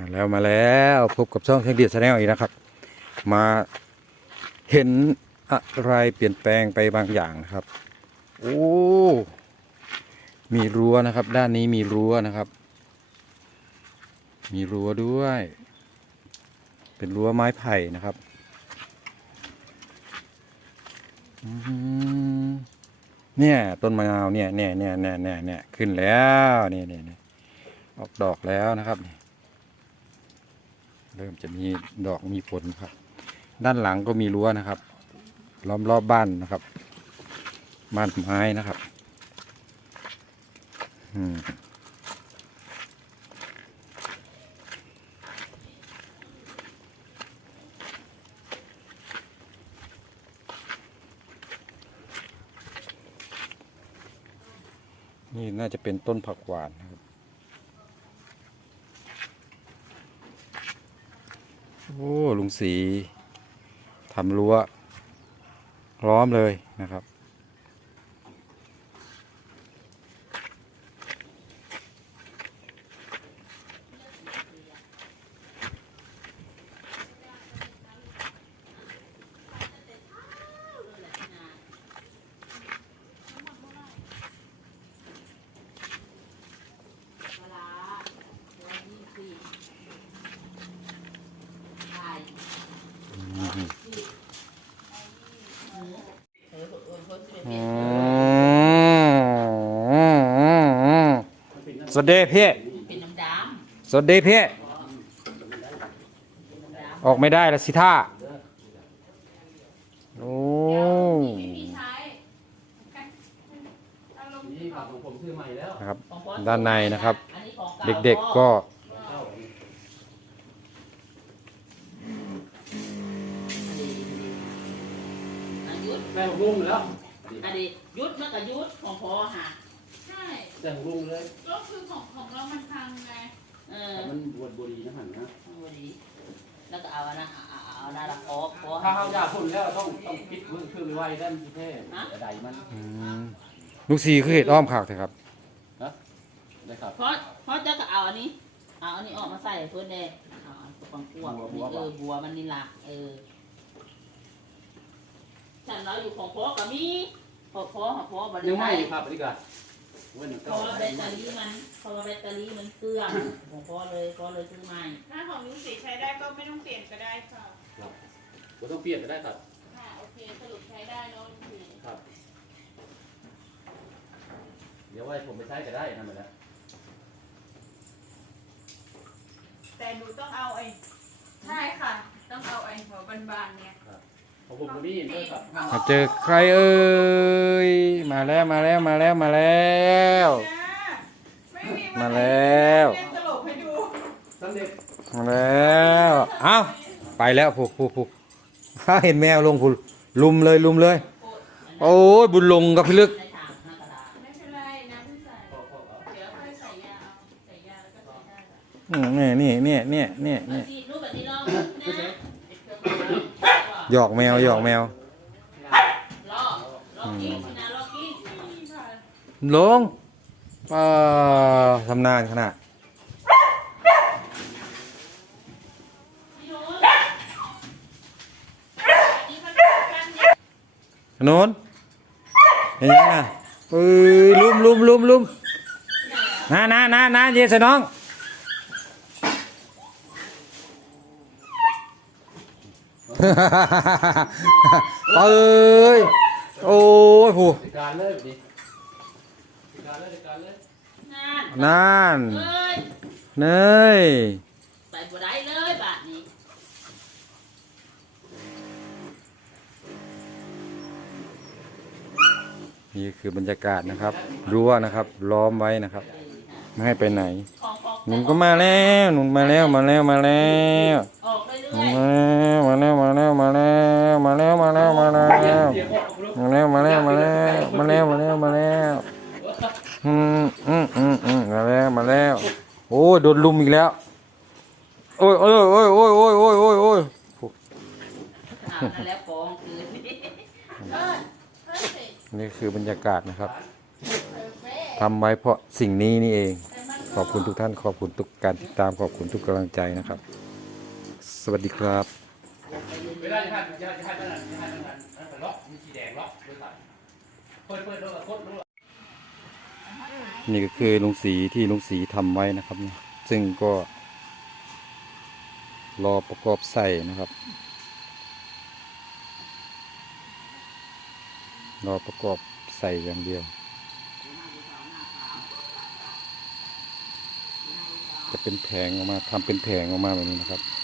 มาแล้วมาแล้วพบกับช่องเทคเดียดแนลอีกนะครับ มาเห็นอะไรเปลี่ยนแปลงไปบางอย่างนะครับ โอ้มีรั้วนะครับ ด้านนี้มีรั้วนะครับ มีรั้วด้วย เป็นรั้วไม้ไผ่นะครับเนี่ย ต้นมะนาวเนี่ยเนี่ยเนี่ยเนี่ยเนี่ยขึ้นแล้วเนี่ยเนี่ยเนี่ยออกดอกแล้วนะครับ เริ่มจะมีดอกมีผลครับ ด้านหลังก็มีรั้วนะครับ ล้อมรอบบ้านนะครับ บ้านไม้นะครับอืมนี่น่าจะเป็นต้นผักหวานนะครับ โอ้ลุงสีทำรั้วล้อมเลยนะครับ อืม สวัสดีพี่เป็นน้ำดสวัสดีพี่ออกไม่ได้ละสิท่าโอ้ำไม่มีใช้นี่ครับของผมซื้อใหม่แล้วนะครับของพ่อด้านในนะครับอันนี้ของาเด็กๆก็อันยุดแม่ของลุงแล้ว อันนี้ยุดมันก็ยุดของพ่อหาใช่ แต่ของลุงเลยก็คือของของเรามันพังไงเออแต่มันบวชบุรีนะหันนะเอาไว้ดีแล้วก็เอาอันนะเอาเอาเอานาละคอพอถ้าเขาอยากพ่นแล้วต้องต้องปิดมือคือไว้ด้านที่แท้ใดมันอืมลุงสีคือเห็ดอ้อมขากเถอะครับ ได้ครับ เพราะเพราะจะก็เอาอันนี้เอาอันนี้ออกมาใส่เพื่อนเด้เอาอันปังกวกนี่เออบัวมันนี่ละเออฉันเราอยู่ของพ่อก็มีพอพ่อของพ่อบริยังไม่ษัทครับอันนี้ก็เว้นเพก็ราะว่าแบตเตอรี่มันเพราะว่าแบตเตอรี่มันเสื่อมของพ่อเลยพ่อเลยซื้อใหม่ถ้าของลุงสีใช้ได้ก็ไม่ต้องเปลี่ยนก็ได้ค่ะก็ต้องเปลี่ยนก็ได้ครับ ค่ะ โอเค สรุปใช้ได้เนอะลุงสีครับ เดี๋ยวไว้ผมไปใช้ก็ได้นั่นแหละแต่หนูต้องเอาไอ้ ใช่ค่ะ ต้องเอาไอ้หัวบานๆเนี่ยของผมก็มีด้วยครับ มาเจอใครเอ้ยมาแล้วมาแล้วมาแล้วมาแล้ว มาแล้วมาแล้วเอ้าไปแล้วผูกผูกผูกถ้าเห็นแมวลงผูลุมเลยลุมเลย โอ้ยบุญลงกับพี่ลึกนี่นี่นี่นี่นี่นี่ หยอกแมวหยอกแมวลอกลอกกิ้งนะลอกกิ้งนี่ค่ะลงเอ่อทำนานขนาดพี่โน้ตนี่เขาเรียกกันเนี่ยขนุนเห็นยังน่ะเอ้ยลุมลุมลุมลุมนานานานาเยสน้อง เอ้ยโอ้ยผู้จัดการเลยแบบนี้จัดการเลยจัดการเลยนั่นนั่นเอ้ยเนยใส่บัวได้เลยบาทนี้นี่คือบรรยากาศนะครับรั้วนะครับ ล้อมไว้นะครับ ไม่ให้ไปไหนของของหนุนก็มาแล้ว หนุนมาแล้วมาแล้วมาแล้วออกเรื่หนุอนยมาแล้วมา แล้วมาแล้วมาแล้วมาแล้วมาแล้วมาแล้วเดี๋ยวพ่อเอาไปลูกมาแล้วมาแล้วมาแล้วมาแล้วมาแล้วมาแล้วอืมอืมอืมอืมมาแล้วมาแล้ว โอ้ยโดนลุมอีกแล้วโอ้ยโอ้ยโอ้ยโอ้ยโอ้ยโอ้ยโอ้ยโอ้ยๆถามนั่นแล้วกองคือเออเออสินี่คือบรรยากาศนะครับเออแม่ทำไว้เพราะสิ่งนี้นี่เองแต่มันขอบคุณทุกท่านขอบคุณทุกการติดตามขอบคุณทุกกำลังใจนะครับ สวัสดีครับ เวลาจะให้จะให้จะให้นั่นจะให้นั่นนั่นเป็นล็อกมีสีแดงล็อกด้วยกันเปิดเปิดแล้วก็กดลงนี่ก็คือลุงสีที่ลุงสีทำไว้นะครับ ซึ่งก็ รอประกอบใส่นะครับ รอประกอบใส่อย่างเดียว จะเป็นแผงออกมาทำเป็นแผงออกมาแบบนี้นะครับ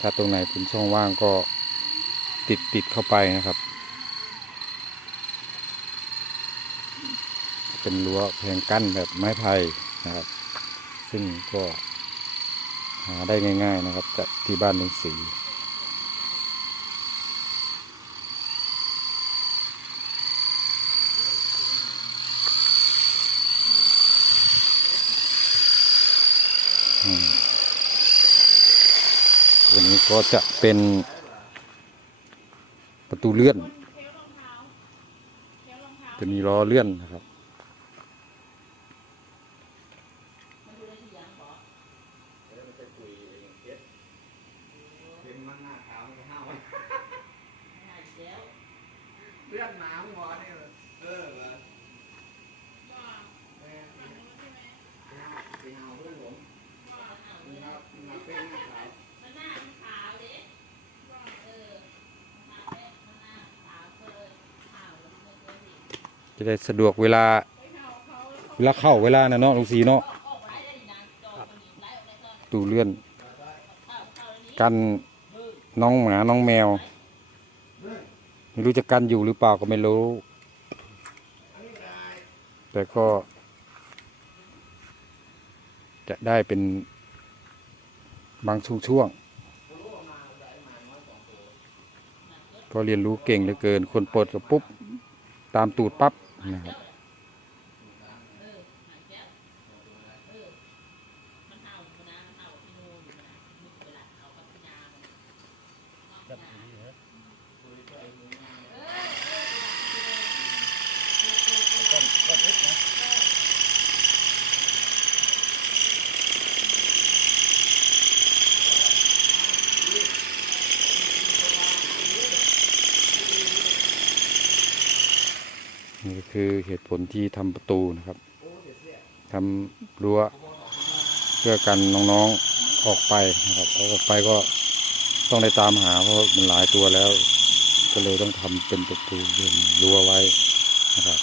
ถ้าตรงไหนเป็นช่องว่างก็ติดติดเข้าไปนะครับ เป็นรั้วแผงกั้นแบบไม้ไผ่นะครับ ซึ่งก็หาได้ง่าย ๆนะครับจากที่บ้านลุงสีอืม ก็จะเป็นประตูเลื่อน จะมีล้อเลื่อนนะครับ เลือดน้ำหัวนี่เออเหรอเป็นเอาเพื่อนผมนะครับมาเป็นหน้าขาว มันหน้ามันขาวเด้เออมันหน้าแป้งมันหน้าขาวเพิ่นขาวแล้วมันก็สิ จะได้สะดวกเวลา เวลาเข้าเวลานะเนาะลุงสีเนาะตูเลื่อน กันน้องหมาน้องแมว ไม่รู้จะกันอยู่หรือเปล่าก็ไม่รู้ แต่ก็ จะได้เป็นบางช่วงช่วงๆก็เรียนรู้เก่งเหลือเกิน คนปิดกับปุ๊บ ตามตูดปั๊บ นะครับ มันเห่าอยู่นะมันเห่าพี่นูอยู่นะมึงเวลาเอากับพี่นามัน นี่ก็ คือเหตุผลที่ทำประตูนะครับทำรั้วเพื่อกันน้องๆออกไปนะครับเอาออกไปก็ต้องได้ตามหาเพราะมันหลายตัวแล้ว ก็เลยต้องทำเป็นประตูเดินรั้วไว้นะครับ